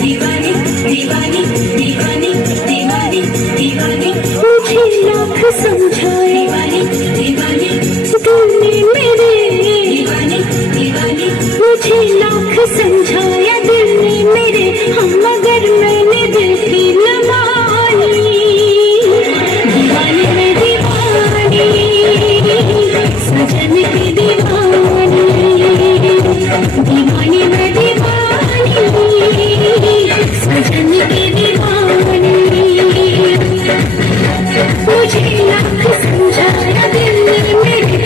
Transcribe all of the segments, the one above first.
दीवानी दीवानी दीवानी दीवानी दीवानी मुझे लाख समझाए दीवानी दीवानी तूने मेरे दीवानी दीवानी मुझे लाख समझाया दिल ने मेरे हम मगर मैंने दिल की न मानी दीवानी में दीवानी सजन की दीवानी दीवानी में दीवानी सजन की दीवानी मुझे लाख समझाया दिल ने मेरे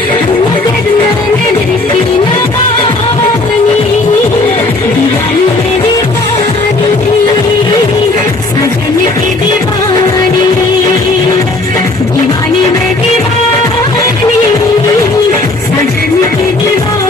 मगर मैंने दिल की न मानी दीवानी में दीवानी सजन की दीवानी दीवानी में दीवानी सजन की दीवानी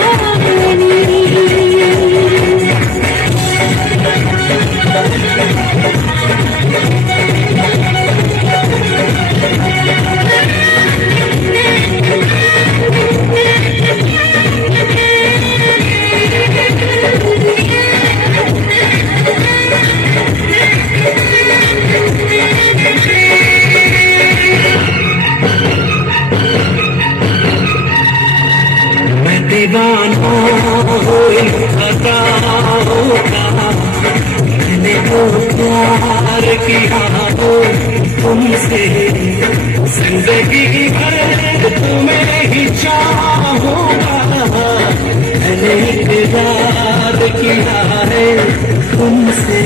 दीवाना हो खता होगा मैंने तो प्यार किया हो तुमसे जिंदगी भर तुम्हें ही चाहूंगा मैंने इकरार किया है तुमसे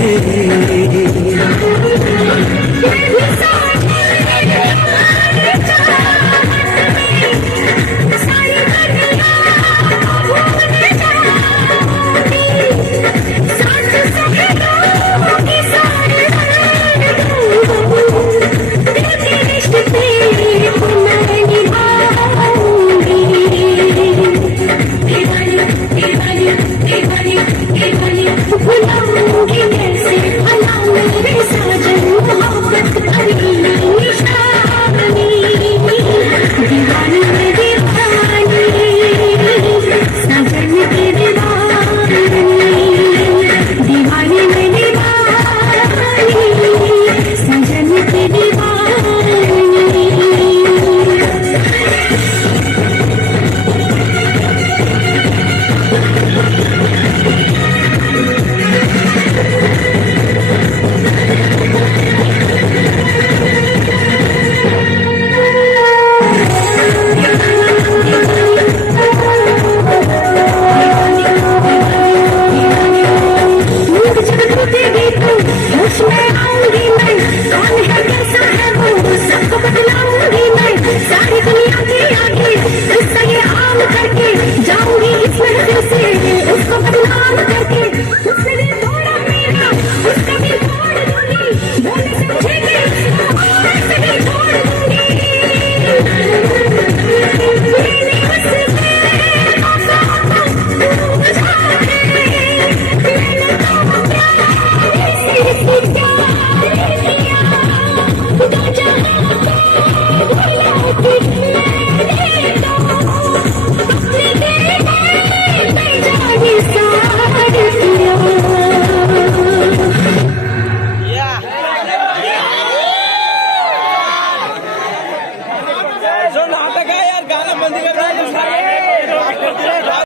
जो नाटक है यार गाना बंद कर रहा है